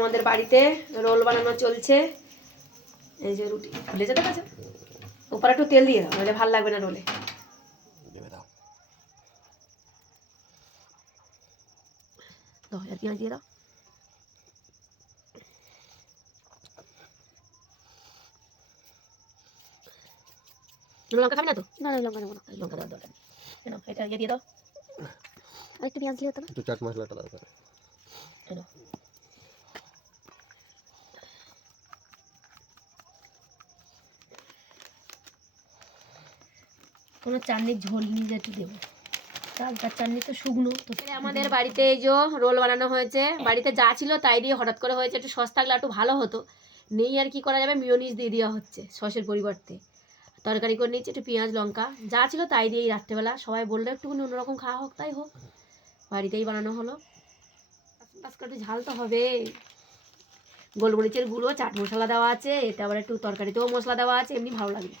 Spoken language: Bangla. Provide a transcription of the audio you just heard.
আমাদের বাড়িতে রোল বানানো চলছে। এই যে রুটি ফুলে যেতে পারছে, উপরে একটু তেল দিয়ে দাও, নাহলে ভালো লাগবে না রোলে। দাও আর পেঁয়াজ দিয়ে দাও। লঙ্কা খাবি না তো? না লঙ্কা নেবো না। লঙ্কা দেওয়ার দরকার নেই। কেন এটা ইয়ে দিয়ে দাও, আর একটু পেঁয়াজ দিলে হতো না? একটু চাট মশলাটা দরকার। কেন কোনো চাটনির ঝোল নিয়ে একটু দেবো, চালটার চাটনি তো শুকনো তো। আমাদের বাড়িতে এই যে রোল বানানো হয়েছে, বাড়িতে যা ছিল তাই দিয়ে হঠাৎ করে হয়েছে, একটু সস থাকলে একটু ভালো হতো, নেই আর কি করা যাবে, মিওনিজ দিয়ে দেওয়া হচ্ছে সসের পরিবর্তে। তরকারি করে নিচ্ছি, একটু পেঁয়াজ লঙ্কা যা ছিল তাই দিয়েই রাত্রেবেলা সবাই বললো একটুখানি অন্যরকম খাওয়া হোক, তাই হোক, বাড়িতেই বানানো হলো। আজকে একটু ঝাল তো হবে, গোলমরিচের গুঁড়ো চাট মশলা দেওয়া আছে, এতে আবার একটু তরকারিতেও মশলা দেওয়া আছে, এমনি ভালো লাগবে।